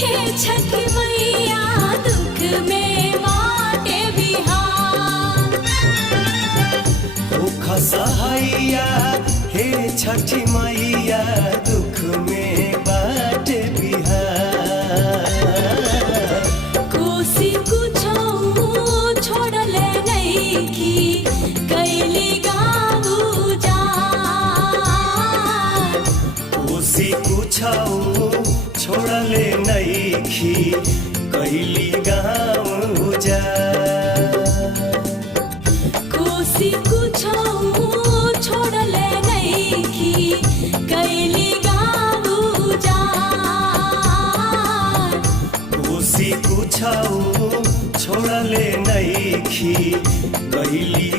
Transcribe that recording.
हे छठ मैया दुख में बाटे बिहार। दुख सहाइया हे छठ मैया दुख में बाटे बिहार। कोसी कुछो छोड़ले नइखी कैली गाँव उजाड़। कोसी कुछो छोड़ले नइखी कैली गाँव उजाड़। कोसी कुछो छोड़ले नइखी कैली गाँव उजाड़। कोसी कुछो छोड़ले नइखी कैली